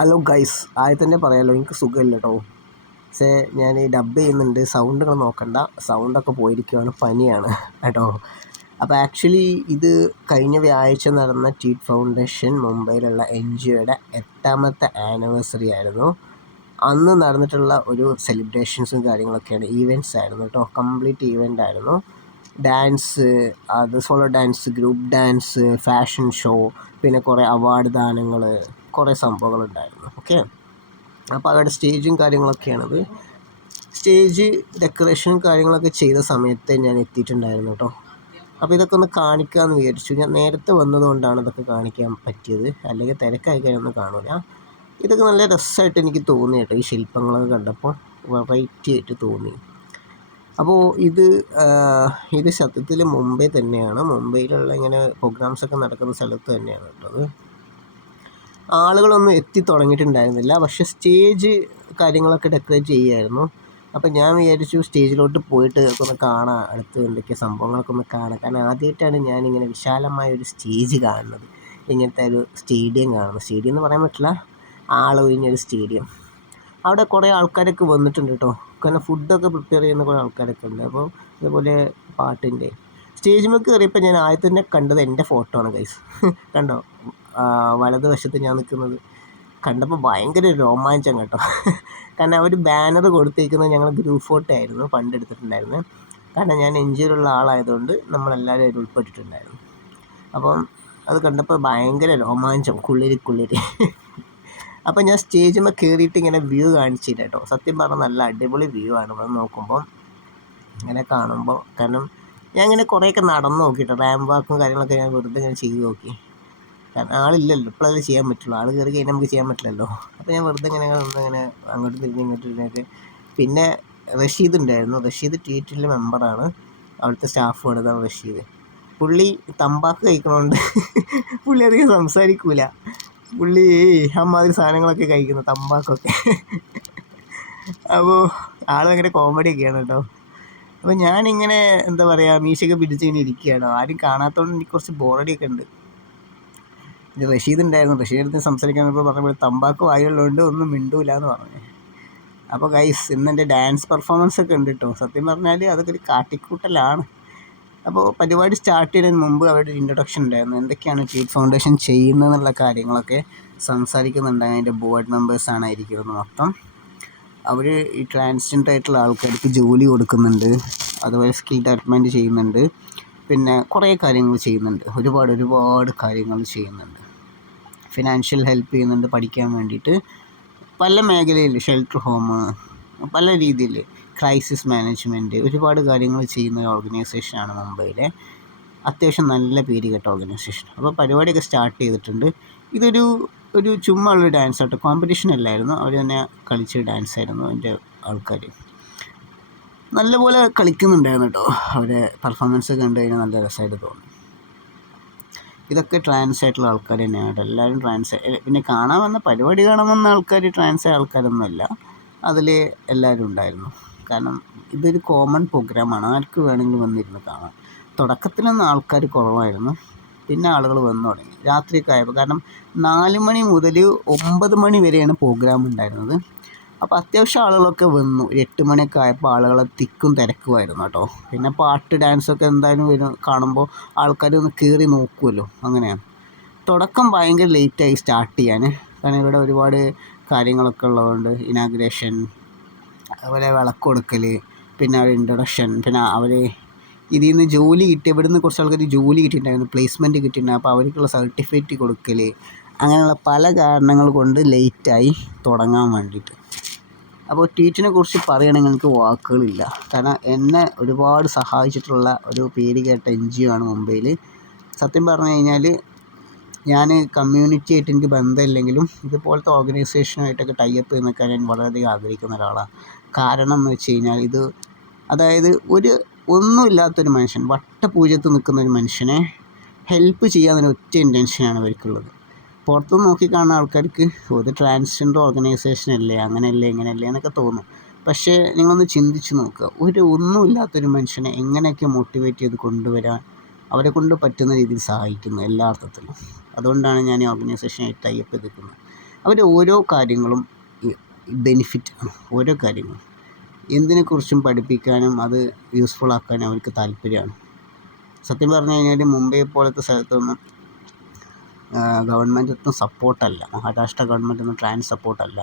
Hello guys, ആദ്യം തന്നെ പറയാമല്ലോ, എനിക്ക് സുഖമില്ല കേട്ടോ. പക്ഷേ ഞാൻ ഡബ് ചെയ്യുന്നുണ്ട്, സൗണ്ടുകൾ നോക്കണ്ട, സൗണ്ടൊക്കെ പോയിരിക്കുകയാണ്, പനിയാണ് കേട്ടോ. അപ്പോൾ ആക്ച്വലി ഇത് കഴിഞ്ഞ വ്യാഴാഴ്ച നടന്ന ടീറ്റ് ഫൗണ്ടേഷൻ മുംബൈയിലുള്ള NGOയുടെ 8ാമത്തെ ആനിവേഴ്സറി ആയിരുന്നു. അന്ന് നടന്നിട്ടുള്ള ഒരു സെലിബ്രേഷൻസും കാര്യങ്ങളൊക്കെയാണ്, ഈവൻറ്റ്സ് ആയിരുന്നു കേട്ടോ. കംപ്ലീറ്റ് ഈവൻ്റ് ആയിരുന്നു. ഡാൻസ്, അത് solo dance, group dance, fashion show, പിന്നെ കുറേ അവാർഡ് ദാനങ്ങൾ, കുറേ സംഭവങ്ങളുണ്ടായിരുന്നു. ഓക്കെ, അപ്പോൾ അവരുടെ സ്റ്റേജും കാര്യങ്ങളൊക്കെയാണത്. സ്റ്റേജ് ഡെക്കറേഷനും കാര്യങ്ങളൊക്കെ ചെയ്ത സമയത്ത് ഞാൻ എത്തിയിട്ടുണ്ടായിരുന്നു കേട്ടോ. അപ്പോൾ ഇതൊക്കെ ഒന്ന് കാണിക്കാമെന്ന് വിചാരിച്ചു. ഞാൻ നേരത്തെ വന്നതുകൊണ്ടാണ് ഇതൊക്കെ കാണിക്കാൻ പറ്റിയത്, അല്ലെങ്കിൽ തിരക്കായി കഴിഞ്ഞൊന്നും കാണില്ല. ഇതൊക്കെ നല്ല രസമായിട്ട് എനിക്ക് തോന്നി കേട്ടോ. ഈ ശില്പങ്ങളൊക്കെ കണ്ടപ്പോൾ വെറൈറ്റി ആയിട്ട് തോന്നി. അപ്പോൾ ഇത് സത്യത്തിൽ മുംബൈ തന്നെയാണ്, മുംബൈയിലുള്ള ഇങ്ങനെ പ്രോഗ്രാംസൊക്കെ നടക്കുന്ന സ്ഥലത്ത് തന്നെയാണ് കേട്ടോ. ആളുകളൊന്നും എത്തി തുടങ്ങിയിട്ടുണ്ടായിരുന്നില്ല, പക്ഷേ സ്റ്റേജ് കാര്യങ്ങളൊക്കെ ഡെക്കറേറ്റ് ചെയ്യുമായിരുന്നു. അപ്പം ഞാൻ വിചാരിച്ചു സ്റ്റേജിലോട്ട് പോയിട്ട് ഒന്ന് കാണാം, അടുത്ത് എന്തൊക്കെ സംഭവങ്ങളൊക്കെ ഒന്ന് കാണാം. കാരണം ആദ്യമായിട്ടാണ് ഞാനിങ്ങനെ വിശാലമായൊരു സ്റ്റേജ് കാണുന്നത്, ഇങ്ങനത്തെ ഒരു സ്റ്റേഡിയം കാണുന്നത്. സ്റ്റേഡിയം എന്ന് പറയാൻ പറ്റില്ല, ആളൊഴിഞ്ഞൊരു സ്റ്റേഡിയം. അവിടെ കുറേ ആൾക്കാരൊക്കെ വന്നിട്ടുണ്ട് കേട്ടോ. കാരണം ഫുഡൊക്കെ പ്രിപ്പയർ ചെയ്യുന്ന കുറേ ആൾക്കാരൊക്കെ ഉണ്ട്. അപ്പോൾ അതുപോലെ പാട്ടിൻ്റെ സ്റ്റേജിൽ കയറിയപ്പോൾ ഞാൻ ആദ്യം തന്നെ കണ്ടത് എൻ്റെ ഫോട്ടോ ആണ് ഗൈസ്. കണ്ടോ, വലതുവശത്ത് ഞാൻ നിൽക്കുന്നത് കണ്ടപ്പോൾ ഭയങ്കര രോമാഞ്ചം കേട്ടോ. കാരണം അവർ ബാനർ കൊടുത്തേക്കുന്നത് ഞങ്ങൾ ഗ്രൂപ്പ് ഫോട്ടോ ആയിരുന്നു പണ്ട് എടുത്തിട്ടുണ്ടായിരുന്നത്. കാരണം ഞാൻ NGOയിലുള്ള ആളായതുകൊണ്ട് നമ്മളെല്ലാവരും അതിൽ ഉൾപ്പെട്ടിട്ടുണ്ടായിരുന്നു. അപ്പം അത് കണ്ടപ്പോൾ ഭയങ്കര രോമാഞ്ചം, കുളിരി. അപ്പം ഞാൻ സ്റ്റേജിൽ കയറിയിട്ട് ഇങ്ങനെ വ്യൂ കാണിച്ചില്ല കേട്ടോ. സത്യം പറഞ്ഞാൽ നല്ല അടിപൊളി വ്യൂ ആണ് ഇവിടെ നോക്കുമ്പോൾ, ഇങ്ങനെ കാണുമ്പോൾ. കാരണം ഞാൻ ഇങ്ങനെ കുറേയൊക്കെ നടന്ന് നോക്കിയിട്ടോ, റാമ്പ് വാക്കും കാര്യങ്ങളൊക്കെ ഞാൻ വെറുതെ ഇങ്ങനെ ചെയ്ത് നോക്കി. കാരണം ആളില്ലല്ലോ, ഇപ്പോഴത് ചെയ്യാൻ പറ്റുള്ളൂ. ആൾ കയറി കഴിഞ്ഞാൽ നമുക്ക് ചെയ്യാൻ പറ്റില്ലല്ലോ. അപ്പോൾ ഞാൻ വെറുതെ ഇങ്ങനെ അങ്ങോട്ട് തിരിഞ്ഞ് ഇങ്ങോട്ട് തിരിഞ്ഞൊക്കെ. പിന്നെ റഷീദ് ഉണ്ടായിരുന്നു. റഷീദ് ട്വീറ്റിലെ മെമ്പറാണ്, അവിടുത്തെ സ്റ്റാഫ് ആണ് റഷീദ്. പുള്ളി തമ്പാക്ക് കഴിക്കണോണ്ട് പുള്ളി അധികം സംസാരിക്കൂല. പുള്ളി അമ്മാതിരി സാധനങ്ങളൊക്കെ കഴിക്കുന്നു, തമ്പാക്കൊക്കെ. അപ്പോൾ ആൾ ഭയങ്കര കോമഡിയൊക്കെയാണ് കേട്ടോ. അപ്പോൾ ഞാനിങ്ങനെ എന്താ പറയുക, മീശയൊക്കെ പിടിച്ചിങ്ങനെ ഇരിക്കുകയാണ്. ആരും കാണാത്തതുകൊണ്ട് എനിക്ക് കുറച്ച് ബോറടിയൊക്കെ ഉണ്ട്. ഇത് റഷീദ് ഉണ്ടായിരുന്നു. റഷീദ് അടുത്ത് സംസാരിക്കാൻ പറഞ്ഞപ്പോൾ തമ്പാക്ക് വായുള്ളതുകൊണ്ട് ഒന്നും മിണ്ടൂല എന്ന് പറഞ്ഞു. അപ്പോൾ ഗൈസ്, ഇന്നെൻ്റെ ഡാൻസ് പെർഫോമൻസ് ഒക്കെ ഉണ്ട് കേട്ടോ. സത്യം പറഞ്ഞാൽ അതൊക്കെ ഒരു കാട്ടിക്കൂട്ടലാണ്. അപ്പോൾ പരിപാടി സ്റ്റാർട്ട് ചെയ്യുന്നതിന് മുമ്പ് അവരുടെ ഇൻട്രൊഡക്ഷൻ ഉണ്ടായിരുന്നു. എന്തൊക്കെയാണ് ടീറ്റ് ഫൗണ്ടേഷൻ ചെയ്യുന്നതെന്നുള്ള കാര്യങ്ങളൊക്കെ സംസാരിക്കുന്നുണ്ടായിരുന്നു. അതിൻ്റെ ബോർഡ് മെമ്പേഴ്സാണ് ഇരിക്കുന്നത് മൊത്തം. അവർ ഈ ട്രാൻസ്ജെൻഡർ ആയിട്ടുള്ള ആൾക്കാർക്ക് ജോലി കൊടുക്കുന്നുണ്ട്, അതുപോലെ സ്കിൽ ഡെവലപ്മെൻറ്റ് ചെയ്യുന്നുണ്ട്, പിന്നെ കുറേ കാര്യങ്ങൾ ചെയ്യുന്നുണ്ട്. ഒരുപാട് കാര്യങ്ങൾ ചെയ്യുന്നുണ്ട്. ഫിനാൻഷ്യൽ ഹെൽപ്പ് ചെയ്യുന്നുണ്ട് പഠിക്കാൻ വേണ്ടിയിട്ട്. പല മേഖലയിൽ ഷെൽട്ടർ ഹോം, പല രീതിയിൽ ക്രൈസിസ് മാനേജ്മെൻറ്റ്, ഒരുപാട് കാര്യങ്ങൾ ചെയ്യുന്ന ഒരു ഓർഗനൈസേഷനാണ് മുംബൈയിലെ. അത്യാവശ്യം നല്ല പേര് കേട്ട ഓർഗനൈസേഷൻ. അപ്പോൾ പരിപാടിയൊക്കെ സ്റ്റാർട്ട് ചെയ്തിട്ടുണ്ട്. ഒരു ചുമ്മാ ഉള്ളൊരു ഡാൻസ് ആട്ടോ, കോമ്പറ്റീഷൻ അല്ലായിരുന്നു. അവർ തന്നെ കളിച്ച ഡാൻസ് ആയിരുന്നു. അതിൻ്റെ ആൾക്കാർ നല്ലപോലെ കളിക്കുന്നുണ്ടായിരുന്നു കേട്ടോ. അവരുടെ പെർഫോമൻസ് കണ്ടു കഴിഞ്ഞാൽ നല്ല രസമായിട്ട് തോന്നി. ഇതൊക്കെ ട്രാൻസ് ആയിട്ടുള്ള ആൾക്കാർ തന്നെയാണ് കേട്ടോ. എല്ലാവരും ട്രാൻസ്. പിന്നെ പരിപാടി കാണാൻ വന്ന ആൾക്കാർ ട്രാൻസ് ആയ ആൾക്കാരൊന്നുമല്ല, അതിൽ എല്ലാവരും ഉണ്ടായിരുന്നു. കാരണം ഇതൊരു കോമൺ പ്രോഗ്രാമാണ്, ആർക്ക് വേണമെങ്കിലും വന്നിരുന്ന് കാണാം. തുടക്കത്തിലൊന്നും ആൾക്കാർ കുറവായിരുന്നു, പിന്നെ ആളുകൾ വന്നു തുടങ്ങി രാത്രിയൊക്കെ ആയപ്പോൾ. കാരണം 4 മണി മുതൽ 9 മണി വരെയാണ് പ്രോഗ്രാം ഉണ്ടായിരുന്നത്. അപ്പോൾ അത്യാവശ്യം ആളുകളൊക്കെ വന്നു. 8 മണിയൊക്കെ ആയപ്പോൾ ആളുകളെ തിക്കും തിരക്കുമായിരുന്നു കേട്ടോ. പിന്നെ പാട്ട് ഡാൻസൊക്കെ എന്തായാലും കാണുമ്പോൾ ആൾക്കാർ ഒന്ന് കയറി നോക്കുമല്ലോ, അങ്ങനെയാണ്. തുടക്കം ഭയങ്കര ലേറ്റായി സ്റ്റാർട്ട് ചെയ്യാൻ. കാരണം ഇവിടെ ഒരുപാട് കാര്യങ്ങളൊക്കെ ഉള്ളതുകൊണ്ട്, ഇനാഗ്രേഷൻ, അതുപോലെ വിളക്ക് കൊടുക്കൽ, പിന്നെ അവർ ഇൻട്രൊഡക്ഷൻ, പിന്നെ അവർ ഇതിൽ നിന്ന് ജോലി കിട്ടി, ഇവിടെ നിന്ന് കുറച്ച് ആൾക്കാർ ജോലി കിട്ടിയിട്ടുണ്ടായിരുന്നു, പ്ലേസ്മെൻറ്റ് കിട്ടിയിട്ടുണ്ടായിരുന്നു. അപ്പോൾ അവർക്കുള്ള സർട്ടിഫിക്കറ്റ് കൊടുക്കൽ, അങ്ങനെയുള്ള പല കാരണങ്ങൾ കൊണ്ട് ലേറ്റായി തുടങ്ങാൻ വേണ്ടിയിട്ട്. അപ്പോൾ ട്വീറ്റിനെ കുറിച്ച് പറയുകയാണെങ്കിൽ എനിക്ക് വാക്കുകളില്ല. കാരണം എന്നെ ഒരുപാട് സഹായിച്ചിട്ടുള്ള ഒരു പേര് കേട്ട NGO ആണ് മുംബൈയിൽ. സത്യം പറഞ്ഞു കഴിഞ്ഞാൽ ഞാൻ കമ്മ്യൂണിറ്റി ആയിട്ട് എനിക്ക് ബന്ധമില്ലെങ്കിലും ഇതുപോലത്തെ ഓർഗനൈസേഷനുമായിട്ടൊക്കെ ടൈപ്പ് ചെയ്ത് നിൽക്കാൻ ഞാൻ വളരെയധികം ആഗ്രഹിക്കുന്ന ഒരാളാണ്. കാരണം എന്ന് വെച്ച് കഴിഞ്ഞാൽ അതായത് ഒന്നുമില്ലാത്തൊരു മനുഷ്യൻ, വട്ടപൂജ്യത്ത് നിൽക്കുന്ന ഒരു മനുഷ്യനെ ഹെൽപ്പ് ചെയ്യാമെന്നൊരു ഒറ്റ ഇൻറ്റൻഷനാണ് അവർക്കുള്ളത്. പുറത്തുനിന്ന് നോക്കിക്കാണുന്ന ആൾക്കാർക്ക് ഒരു ട്രാൻസ്ജെൻഡർ ഓർഗനൈസേഷനല്ലേ, അങ്ങനെയല്ലേ ഇങ്ങനെയല്ലേ എന്നൊക്കെ തോന്നും. പക്ഷേ നിങ്ങളൊന്ന് ചിന്തിച്ച് നോക്കുക, ഒന്നുമില്ലാത്തൊരു മനുഷ്യനെ എങ്ങനെയൊക്കെ മോട്ടിവേറ്റ് ചെയ്ത് കൊണ്ടുവരാൻ അവരെ കൊണ്ട് പറ്റുന്ന രീതിയിൽ സഹായിക്കുന്നു എല്ലാ അർത്ഥത്തിലും. അതുകൊണ്ടാണ് ഞാൻ ഈ ഓർഗനൈസേഷനായിട്ട് ടൈപ്പ് ചെയ്തിരിക്കുന്നത്. അവരുടെ ഓരോ കാര്യങ്ങളും ബെനിഫിറ്റാണ്. ഓരോ കാര്യങ്ങളും എന്തിനെക്കുറിച്ചും പഠിപ്പിക്കാനും അത് യൂസ്ഫുൾ ആക്കാനും അവർക്ക് താല്പര്യമാണ്. സത്യം പറഞ്ഞു കഴിഞ്ഞാൽ മുംബൈ പോലത്തെ സ്ഥലത്തൊന്നും ഗവൺമെൻറ് ഒട്ടും സപ്പോർട്ടല്ല, മഹാരാഷ്ട്ര ഗവൺമെൻറ് ഒന്നും ട്രാൻസ് സപ്പോർട്ടല്ല.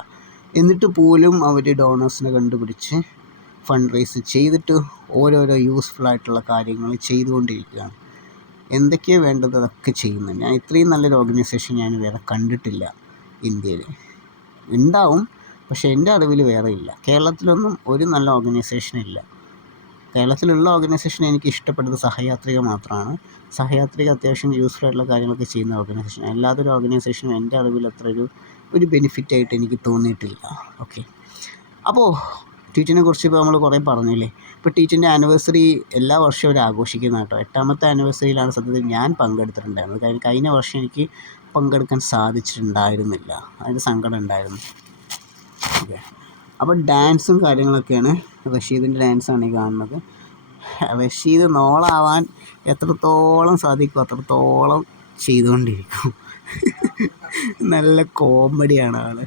എന്നിട്ട് പോലും അവർ ഡോണേഴ്സിനെ കണ്ടുപിടിച്ച് ഫണ്ട് റേസ് ചെയ്തിട്ട് ഓരോരോ യൂസ്ഫുൾ ആയിട്ടുള്ള കാര്യങ്ങൾ ചെയ്തുകൊണ്ടിരിക്കുകയാണ്. എന്തൊക്കെയാണ് വേണ്ടത് അതൊക്കെ ചെയ്യുന്നുണ്ട്. ഞാൻ ഇത്രയും നല്ലൊരു ഓർഗനൈസേഷൻ ഞാൻ വേറെ കണ്ടിട്ടില്ല ഇന്ത്യയിൽ. ഉണ്ടാവും, പക്ഷേ എൻ്റെ അറിവിൽ വേറെ ഇല്ല. കേരളത്തിലൊന്നും ഒരു നല്ല ഓർഗനൈസേഷൻ ഇല്ല. കേരളത്തിലുള്ള ഓർഗനൈസേഷൻ എനിക്ക് ഇഷ്ടപ്പെട്ടത് സഹയാത്രിക മാത്രമാണ്. സഹയാത്രിക അത്യാവശ്യം യൂസ്ഫുൾ ആയിട്ടുള്ള കാര്യങ്ങളൊക്കെ ചെയ്യുന്ന ഓർഗനൈസേഷൻ. അല്ലാതൊരു ഓർഗനൈസേഷനും എൻ്റെ അറിവിൽ അത്ര ഒരു ബെനിഫിറ്റായിട്ട് എനിക്ക് തോന്നിയിട്ടില്ല. ഓക്കെ, അപ്പോൾ ടീച്ചിനെ കുറിച്ച് ഇപ്പോൾ നമ്മൾ കുറേ പറഞ്ഞില്ലേ. ഇപ്പോൾ ടീച്ചിൻ്റെ ആനിവേഴ്സറി എല്ലാ വർഷവും അവർ ആഘോഷിക്കുന്ന കേട്ടോ. 8ാമത്തെ ആനിവേഴ്സറിയിലാണ് സത്യത്തിൽ ഞാൻ പങ്കെടുത്തിട്ടുണ്ടായിരുന്നത്. കാരണം കഴിഞ്ഞ വർഷം എനിക്ക് പങ്കെടുക്കാൻ സാധിച്ചിട്ടുണ്ടായിരുന്നില്ല, അതിൻ്റെ സങ്കടം ഉണ്ടായിരുന്നു. ഓക്കെ, അപ്പോൾ ഡാൻസും കാര്യങ്ങളൊക്കെയാണ്. റഷീദിൻ്റെ ഡാൻസാണ് ഈ കാണുന്നത്. റഷീദ് നോളാവാൻ എത്രത്തോളം സാധിക്കും അത്രത്തോളം ചെയ്തുകൊണ്ടിരിക്കും. നല്ല കോമഡിയാണ് ആൾ.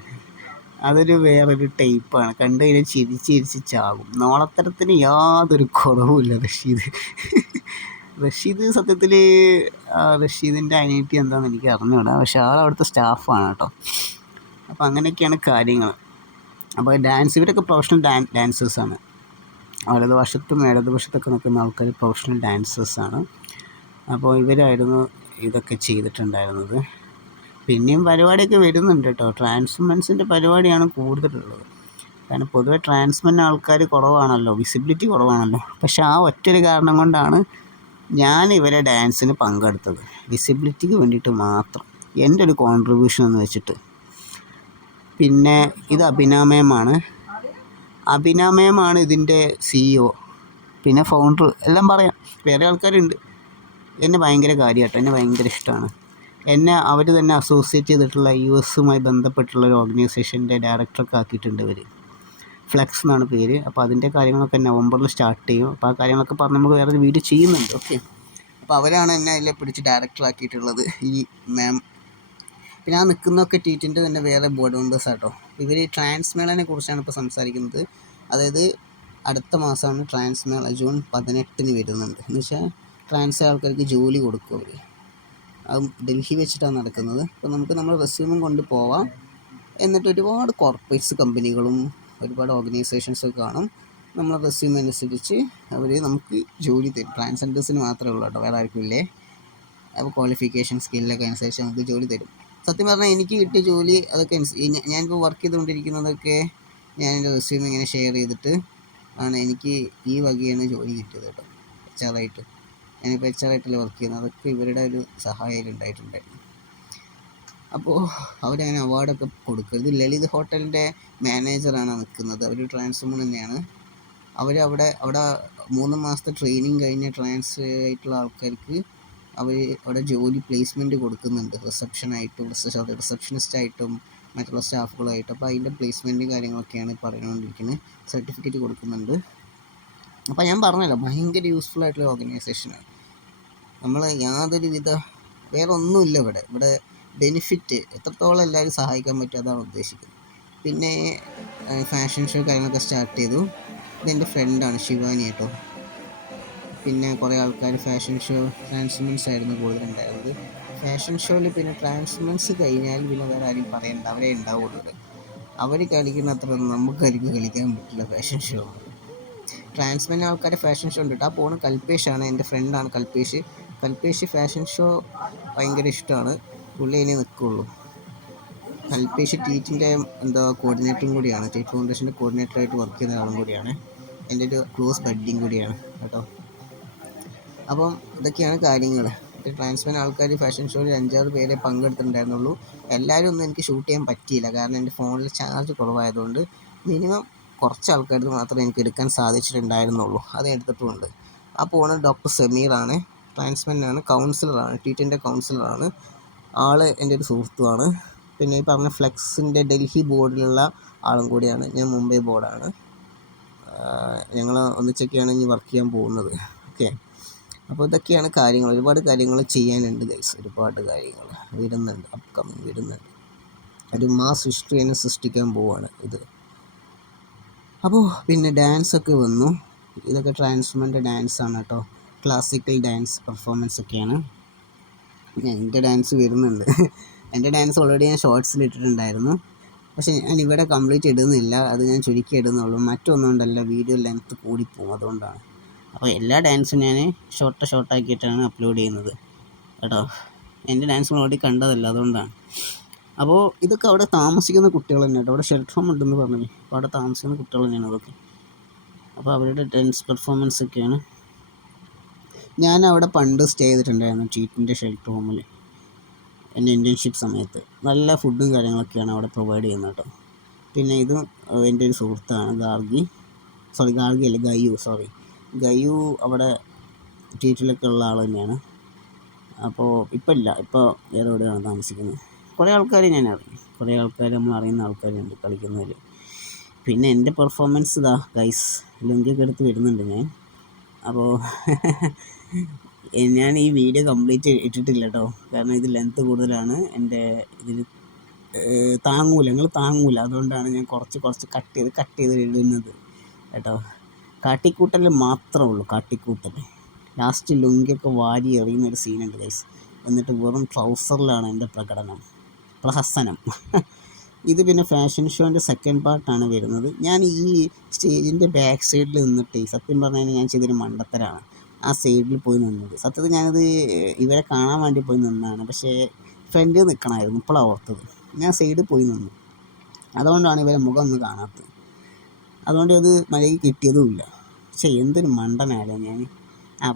അതൊരു വേറൊരു ടൈപ്പാണ്. കണ്ടു കഴിഞ്ഞാൽ ചിരിച്ച് ചാകും. നോളത്തരത്തിന് യാതൊരു കുറവുമില്ല റഷീദ് സത്യത്തിൽ റഷീദിൻ്റെ അനിയത്തി എന്താണെന്ന് എനിക്ക് അറിഞ്ഞുകൂടാ, പക്ഷേ അവിടുത്തെ സ്റ്റാഫാണ് കേട്ടോ. അപ്പോൾ അങ്ങനെയൊക്കെയാണ് കാര്യങ്ങൾ. അപ്പോൾ ഡാൻസ് ഇവരൊക്കെ പ്രൊഫഷണൽ ഡാൻസേഴ്സാണ്. വലതുവശത്തും ഇടതുവശത്തൊക്കെ നിൽക്കുന്ന ആൾക്കാർ പ്രൊഫഷണൽ ഡാൻസേഴ്സാണ്. അപ്പോൾ ഇവരായിരുന്നു ഇതൊക്കെ ചെയ്തിട്ടുണ്ടായിരുന്നത്. പിന്നെയും പരിപാടിയൊക്കെ വരുന്നുണ്ട് കേട്ടോ. ട്രാൻസ്മെൻസിൻ്റെ പരിപാടിയാണ് കൂടുതലുള്ളത്. കാരണം പൊതുവെ ട്രാൻസ്മെൻ ആൾക്കാർ കുറവാണല്ലോ, വിസിബിലിറ്റി കുറവാണല്ലോ. പക്ഷേ ആ ഒറ്റൊരു കാരണം കൊണ്ടാണ് ഞാൻ ഇവരെ ഡാൻസിന് പങ്കെടുത്തത്, വിസിബിലിറ്റിക്ക് വേണ്ടിയിട്ട് മാത്രം, എൻ്റെ ഒരു കോൺട്രിബ്യൂഷൻ എന്ന് വെച്ചിട്ട്. പിന്നെ ഇത് അഭിനാമയമാണ് ഇതിൻ്റെ CEO, പിന്നെ ഫൗണ്ടർ എല്ലാം പറയാം. വേറെ ആൾക്കാരുണ്ട്. എന്നെ ഭയങ്കര കാര്യമാട്ടോ, എന്നെ ഭയങ്കര ഇഷ്ടമാണ്. എന്നെ അവർ തന്നെ അസോസിയേറ്റ് ചെയ്തിട്ടുള്ള US ബന്ധപ്പെട്ടുള്ള ഒരു ഓർഗനൈസേഷൻ്റെ ഡയറക്ടറൊക്കെ ആക്കിയിട്ടുണ്ട് ഇവർ. ഫ്ലെക്സ് എന്നാണ് പേര്. അപ്പോൾ അതിൻ്റെ കാര്യങ്ങളൊക്കെ നവംബറിൽ സ്റ്റാർട്ട് ചെയ്യും. അപ്പോൾ ആ കാര്യങ്ങളൊക്കെ പറഞ്ഞ് നമുക്ക് വേറൊരു വീഡിയോ ചെയ്യുന്നുണ്ട്. ഓക്കെ, അപ്പോൾ അവരാണ് എന്നെ അതിൽ പിടിച്ച് ഡയറക്ടറാക്കിയിട്ടുള്ളത്, ഈ മാം. പിന്നെ ആ നിൽക്കുന്നതൊക്കെ ടീച്ചിൻ്റെ തന്നെ വേറെ ബോർഡ് മെമ്പേഴ്സ് ആട്ടോ. ഇവർ ട്രാൻസ്മേളനെ കുറിച്ചാണ് ഇപ്പോൾ സംസാരിക്കുന്നത്. അതായത് അടുത്ത മാസമാണ് ട്രാൻസ്മേള, ജൂൺ 18 വരുന്നുണ്ട്. എന്ന് വെച്ചാൽ ട്രാൻസ് ആൾക്കാർക്ക് ജോലി കൊടുക്കും അവർ. അത് ഡൽഹി വെച്ചിട്ടാണ് നടക്കുന്നത്. അപ്പോൾ നമുക്ക് നമ്മുടെ റെസ്യൂമും കൊണ്ട് പോവാം. എന്നിട്ട് ഒരുപാട് കോർപ്പറേറ്റ്സ് കമ്പനികളും ഒരുപാട് ഓർഗനൈസേഷൻസൊക്കെ കാണും. നമ്മളെ റെസ്യൂം അനുസരിച്ച് അവർ നമുക്ക് ജോലി തരും. ട്രാൻസ്ജെൻഡേഴ്സിന് മാത്രമേ ഉള്ളൂ കേട്ടോ, വേറെ ആർക്കും ഇല്ലേ. അപ്പോൾ ക്വാളിഫിക്കേഷൻ സ്കില്ലൊക്കെ അനുസരിച്ച് നമുക്ക് ജോലി തരും. സത്യം പറഞ്ഞാൽ എനിക്ക് കിട്ടിയ ജോലി അതൊക്കെ ഞാനിപ്പോൾ വർക്ക് ചെയ്തുകൊണ്ടിരിക്കുന്നതൊക്കെ ഞാൻ എൻ്റെ റെസ്യൂം ഇങ്ങനെ ഷെയർ ചെയ്തിട്ട് ആണ് എനിക്ക് ഈ വകയാണ് ജോലി കിട്ടിയത് കേട്ടോ. HR ഞാനിപ്പോൾ HR വർക്ക് ചെയ്യുന്നത്. അതൊക്കെ ഇവരുടെ ഒരു സഹായം ഉണ്ടായിട്ടുണ്ടായിരുന്നു. അപ്പോൾ അവരങ്ങനെ അവാർഡൊക്കെ കൊടുക്കും. ഇത് ലളിത് ഹോട്ടലിൻ്റെ മാനേജറാണ് നിൽക്കുന്നത്. അവർ ട്രാൻസ്വുമൺ തന്നെയാണ്. അവിടെ 3 മാസത്തെ ട്രെയിനിങ് കഴിഞ്ഞ ട്രാൻസ് ആയിട്ടുള്ള ആൾക്കാർക്ക് അവർ അവിടെ ജോലി പ്ലേസ്മെൻറ്റ് കൊടുക്കുന്നുണ്ട്. റിസപ്ഷനിസ്റ്റായിട്ടും മറ്റുള്ള സ്റ്റാഫുകളായിട്ടും. അപ്പോൾ അതിൻ്റെ പ്ലേസ്മെൻറ്റ് കാര്യങ്ങളൊക്കെയാണ് പറഞ്ഞുകൊണ്ടിരിക്കുന്നത്. സർട്ടിഫിക്കറ്റ് കൊടുക്കുന്നുണ്ട്. അപ്പോൾ ഞാൻ പറഞ്ഞല്ലോ, ഭയങ്കര യൂസ്ഫുൾ ആയിട്ടുള്ള ഓർഗനൈസേഷനാണ്. നമ്മൾ യാതൊരുവിധ വേറെ ഒന്നുമില്ല ഇവിടെ ബെനിഫിറ്റ് എത്രത്തോളം എല്ലാവരും സഹായിക്കാൻ പറ്റും അതാണ് ഉദ്ദേശിക്കുന്നത്. പിന്നെ ഫാഷൻ ഷോ കാര്യങ്ങളൊക്കെ സ്റ്റാർട്ട് ചെയ്തു. ഇതെൻ്റെ ഫ്രണ്ടാണ് ശിവാനി കേട്ടോ. പിന്നെ കുറേ ആൾക്കാർ ഫാഷൻ ഷോ ട്രാൻസ്മെൻസ് ആയിരുന്നു കൂടുതലുണ്ടായിരുന്നത്. ഫാഷൻ ഷോയിൽ പിന്നെ ട്രാൻസ്മെൻസ് കഴിഞ്ഞാൽ പിന്നെ വേറെ ആരും പറയണ്ട, അവരെ ഉണ്ടാവുള്ളൂ. അവർ കളിക്കുന്ന അത്ര നമുക്കായിരിക്കും കളിക്കാൻ പറ്റില്ല ഫാഷൻ ഷോ. ട്രാൻസ്മെൻ ആൾക്കാരെ ഫാഷൻ ഷോ ഉണ്ട് കേട്ടോ. ആ പോകുന്ന കൽപേഷാണ്, എൻ്റെ ഫ്രണ്ടാണ് കൽപേഷ് ഫാഷൻ ഷോ ഭയങ്കര ഇഷ്ടമാണ്. പുള്ളി അതിനെ നിൽക്കുള്ളൂ. കൽപേഷ് ടീച്ചിൻ്റെ കോർഡിനേറ്ററും കൂടിയാണ്. ടീച്ച് ഫൗണ്ടേഷൻ്റെ കോർഡിനേറ്ററായിട്ട് വർക്ക് ചെയ്യുന്ന ആളും കൂടിയാണ്. എൻ്റെ ഒരു ക്ലോസ് ബഡ്ഡിങ് കൂടിയാണ് കേട്ടോ. അപ്പം ഇതൊക്കെയാണ് കാര്യങ്ങൾ. ട്രാൻസ്മെൻ ആൾക്കാർ ഫാഷൻ ഷോയിൽ 5-6 പേരെ പങ്കെടുത്തിട്ടുണ്ടായിരുന്നുള്ളൂ. എല്ലാവരും ഒന്നും എനിക്ക് ഷൂട്ട് ചെയ്യാൻ പറ്റിയില്ല, കാരണം എൻ്റെ ഫോണിൽ ചാർജ് കുറവായതുകൊണ്ട് മിനിമം കുറച്ച് ആൾക്കാർക്ക് മാത്രമേ എനിക്ക് എടുക്കാൻ സാധിച്ചിട്ടുണ്ടായിരുന്നുള്ളൂ. അത് എടുത്തിട്ടുമുണ്ട്. ആ പോകുന്നത് ഡോക്ടർ സമീറാണ്, ട്രാൻസ്മെൻ്റാണ്, കൗൺസിലറാണ്, ടീച്ചിൻ്റെ കൗൺസിലറാണ്. ആൾ എൻ്റെ ഒരു സുഹൃത്തുമാണ്. പിന്നെ ഈ പറഞ്ഞ ഫ്ലെക്സിൻ്റെ ഡൽഹി ബോർഡിലുള്ള ആളും കൂടിയാണ്. ഞാൻ മുംബൈ ബോർഡാണ്. ഞങ്ങൾ ഒന്നിച്ചൊക്കെയാണ് ഇനി വർക്ക് ചെയ്യാൻ പോകുന്നത്. ഓക്കെ, അപ്പോൾ ഇതൊക്കെയാണ് കാര്യങ്ങൾ. ഒരുപാട് കാര്യങ്ങൾ ചെയ്യാനുണ്ട് ഗൈസ്, ഒരുപാട് കാര്യങ്ങൾ വരുന്നുണ്ട്, അപ്കമിങ് വരുന്നുണ്ട്. ഒരു മാസ് ഹിസ്റ്ററി തന്നെ സൃഷ്ടിക്കാൻ പോവുകയാണ് ഇത്. അപ്പോൾ പിന്നെ ഡാൻസൊക്കെ വന്നു. ഇതൊക്കെ ട്രാൻസ്മെൻ്റ് ഡാൻസാണ് കേട്ടോ, ക്ലാസിക്കൽ ഡാൻസ് പെർഫോമൻസ് ഒക്കെയാണ്. എൻ്റെ ഡാൻസ് വരുന്നുണ്ട്. എൻ്റെ ഡാൻസ് ഓൾറെഡി ഞാൻ ഷോർട്സിൽ ഇട്ടിട്ടുണ്ടായിരുന്നു, പക്ഷേ ഞാൻ ഇവിടെ കംപ്ലീറ്റ് ഇടുന്നില്ല, അത് ഞാൻ ചുരുക്കി ഇടുന്നുള്ളൂ. മറ്റൊന്നും കൊണ്ടല്ല, വീഡിയോ ലെങ്ത്ത് കൂടിപ്പോവും, അതുകൊണ്ടാണ്. അപ്പോൾ എല്ലാ ഡാൻസും ഞാൻ ഷോർട്ടാക്കിയിട്ടാണ് അപ്ലോഡ് ചെയ്യുന്നത് കേട്ടോ. എൻ്റെ ഡാൻസ് ഓൾറെഡി കണ്ടതല്ല, അതുകൊണ്ടാണ്. അപ്പോൾ ഇതൊക്കെ അവിടെ താമസിക്കുന്ന കുട്ടികൾ തന്നെ കേട്ടോ. അവിടെ ഷെൽട്ടർ ഹോം ഉണ്ടെന്ന് പറഞ്ഞു, അപ്പോൾ അവിടെ താമസിക്കുന്ന കുട്ടികൾ തന്നെയാണ് അതൊക്കെ. അപ്പോൾ അവരുടെ ഡാൻസ് പെർഫോമൻസ് ഒക്കെയാണ്. ഞാൻ അവിടെ പണ്ട് സ്റ്റേ ചെയ്തിട്ടുണ്ടായിരുന്നു ചീറ്റിൻ്റെ ഷെൽട്ടർ ഹോമിൽ എൻ്റെ ഇൻറ്റേൺഷിപ്പ് സമയത്ത്. നല്ല ഫുഡും കാര്യങ്ങളൊക്കെയാണ് അവിടെ പ്രൊവൈഡ് ചെയ്യുന്നത് കേട്ടോ. പിന്നെ ഇത് എൻ്റെ ഒരു സുഹൃത്താണ് ഗാർഗി അല്ല ഗയു അവിടെ ചീറ്റിലൊക്കെ ഉള്ള ആൾ തന്നെയാണ്. അപ്പോൾ ഇപ്പം ഇല്ല, ഇപ്പോൾ വേറെ എവിടെയാണ് താമസിക്കുന്നത്. കുറേ ആൾക്കാർ ഞാൻ അറിയും, കുറേ ആൾക്കാർ നമ്മൾ അറിയുന്ന ആൾക്കാരുണ്ട് കളിക്കുന്നതിൽ. പിന്നെ എൻ്റെ പെർഫോമൻസ് ഇതാ ഗൈസ്, ലുങ്കിയൊക്കെ എടുത്ത് വരുന്നുണ്ട് ഞാൻ. അപ്പോൾ ഞാൻ ഈ വീഡിയോ കംപ്ലീറ്റ് ഇട്ടിട്ടില്ല കേട്ടോ, കാരണം ഇത് ലെങ്ത്ത് കൂടുതലാണ്. എൻ്റെ ഇതിൽ നിങ്ങൾ താങ്ങൂല, അതുകൊണ്ടാണ് ഞാൻ കുറച്ച് കട്ട് ചെയ്ത് ഇടുന്നത് കേട്ടോ. കാട്ടിക്കൂട്ടൽ മാത്രമേ ഉള്ളൂ, കാട്ടിക്കൂട്ടൽ. ലാസ്റ്റ് ലുങ്കിയൊക്കെ വാരി എറിയുന്നൊരു സീനുണ്ട് ഗൈസ്. എന്നിട്ട് വെറും ട്രൗസറിലാണ് എൻ്റെ പ്രഹസനം. ഇത് പിന്നെ ഫാഷൻ ഷോൻ്റെ സെക്കൻഡ് പാർട്ടാണ് വരുന്നത്. ഞാൻ ഈ സ്റ്റേജിൻ്റെ ബാക്ക് സൈഡിൽ നിന്നിട്ട് സത്യം പറഞ്ഞു കഴിഞ്ഞാൽ ഞാൻ ചെയ്തൊരു മണ്ടത്തരാണ്. ആ സൈഡിൽ പോയി നിന്നത്, സത്യത്തിൽ ഞാനത് ഇവരെ കാണാൻ വേണ്ടി പോയി നിന്നതാണ്, പക്ഷേ ഫ്രണ്ടിൽ നിൽക്കണമായിരുന്നു, ഇപ്പോഴാണ് ഓർത്തത്. ഞാൻ സൈഡിൽ പോയി നിന്നു, അതുകൊണ്ടാണ് ഇവരെ മുഖം ഒന്നും കാണാത്തത്. അതുകൊണ്ട് അത് മര്യാദയ്ക്ക് കിട്ടിയതുമില്ല. പക്ഷേ എന്തൊരു മണ്ടനായാലോ ഞാൻ.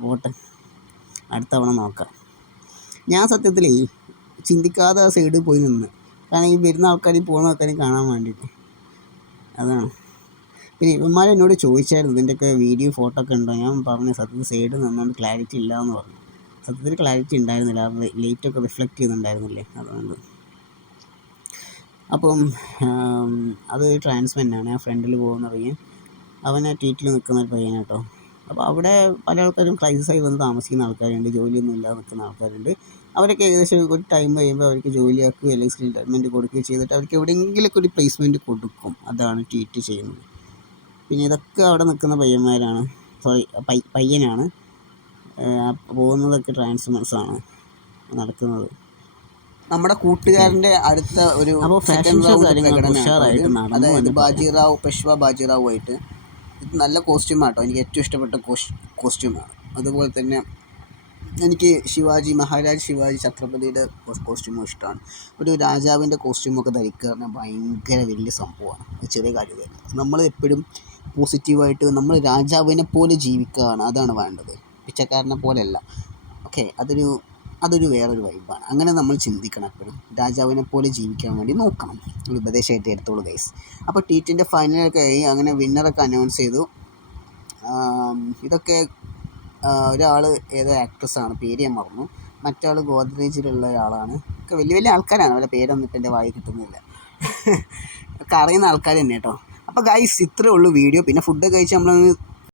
പോട്ടെ, അടുത്ത തവണ നോക്കാം. ഞാൻ സത്യത്തിൽ ചിന്തിക്കാതെ ആ സൈഡിൽ പോയി നിന്ന്, കാരണം ഈ വരുന്ന ആൾക്കാരും പോകുന്ന ആൾക്കാരും കാണാൻ വേണ്ടിയിട്ട്, അതാണ്. പിന്നെ ഇവന്മാർ എന്നോട് ചോദിച്ചായിരുന്നു ഇതിൻ്റെയൊക്കെ വീഡിയോ ഫോട്ടോ ഒക്കെ ഉണ്ടോ. ഞാൻ പറഞ്ഞു സത്യത്തിൽ സൈഡിൽ നിന്നുകൊണ്ട് ക്ലാരിറ്റി ഇല്ല എന്ന് പറഞ്ഞു. സത്യത്തിൽ ക്ലാരിറ്റി ഉണ്ടായിരുന്നില്ല, ലൈറ്റൊക്കെ റിഫ്ലക്റ്റ് ചെയ്യുന്നുണ്ടായിരുന്നില്ലേ, അതുകൊണ്ട്. അപ്പം അത് ട്രാൻസ്മെൻ്റാണ്, ആ ഫ്രണ്ടിൽ പോകുന്ന പയ്യൻ, അവൻ ആ ട്വീറ്റിൽ നിൽക്കുന്ന ഒരു പയ്യൻ കേട്ടോ. അപ്പോൾ അവിടെ പല ആൾക്കാരും ക്രൈസിസായി വന്ന് താമസിക്കുന്ന ആൾക്കാരുണ്ട്, ജോലിയൊന്നും ഇല്ലാതെ നിൽക്കുന്ന ആൾക്കാരുണ്ട്. അവരൊക്കെ ഏകദേശം ഒരു ടൈം കഴിയുമ്പോൾ അവർക്ക് ജോലിയാക്കുകയോ അല്ലെങ്കിൽ റിട്ടയർമെൻറ്റ് കൊടുക്കുകയോ ചെയ്തിട്ട് അവർക്ക് എവിടെയെങ്കിലുമൊക്കെ ഒരു പ്ലേസ്മെൻറ്റ് കൊടുക്കും, അതാണ് ട്വീറ്റ് ചെയ്യുന്നത്. പിന്നെ ഇതൊക്കെ അവിടെ നിൽക്കുന്ന പയ്യനാണ്. പോകുന്നതൊക്കെ ട്രാൻസ്മെൻസാണ് നടക്കുന്നത്. നമ്മുടെ കൂട്ടുകാരൻ്റെ അടുത്ത ഒരു സെക്കൻഡ് റൗണ്ട്, അതായത് പെഷ്വ ബാജിറാവു ആയിട്ട്. ഇത് നല്ല കോസ്റ്റ്യൂമാട്ടോ, എനിക്ക് ഏറ്റവും ഇഷ്ടപ്പെട്ട കോസ്റ്റ്യൂമാണ്. അതുപോലെ തന്നെ എനിക്ക് മഹാരാജ് ശിവാജി ഛത്രപതിയുടെ കോസ്റ്റ്യൂമും ഇഷ്ടമാണ്. ഒരു രാജാവിൻ്റെ കോസ്റ്റ്യൂമൊക്കെ ധരിക്കുക പറഞ്ഞാൽ ഭയങ്കര വലിയ സംഭവമാണ്, ചെറിയ കാര്യമല്ല. നമ്മൾ എപ്പോഴും പോസിറ്റീവായിട്ട് നമ്മൾ രാജാവിനെ പോലെ ജീവിക്കുകയാണ്, അതാണ് വേണ്ടത്, പിച്ചക്കാരനെ പോലെയല്ല. ഓക്കെ, അതൊരു വേറൊരു വൈബാണ്. അങ്ങനെ നമ്മൾ ചിന്തിക്കണം എപ്പോഴും, രാജാവിനെ പോലെ ജീവിക്കാൻ വേണ്ടി നോക്കണം. ഒരു ഉപദേശമായിട്ട് എടുത്തോളൂ ഗൈസ്. അപ്പോൾ T20 ഫൈനലൊക്കെ ആയി, അങ്ങനെ വിന്നറൊക്കെ അനൗൺസ് ചെയ്തു. ഇതൊക്കെ ഒരാൾ ഏതോ ആക്ട്രസ്സാണ്, പേര് ഞാൻ മറന്നു. മറ്റാൾ ഗോദ്രേജിലുള്ള ഒരാളാണ്. ഒക്കെ വലിയ വലിയ ആൾക്കാരാണ്, അവരുടെ പേരൊന്നും ഇപ്പം എൻ്റെ വായി കിട്ടുന്നില്ല. ഒക്കെ അറിയുന്ന ആൾക്കാർ തന്നെ കേട്ടോ. അപ്പോൾ ഗൈസ് ഇത്രയേ ഉള്ളൂ വീഡിയോ. പിന്നെ ഫുഡ് കഴിച്ച് നമ്മളൊന്ന്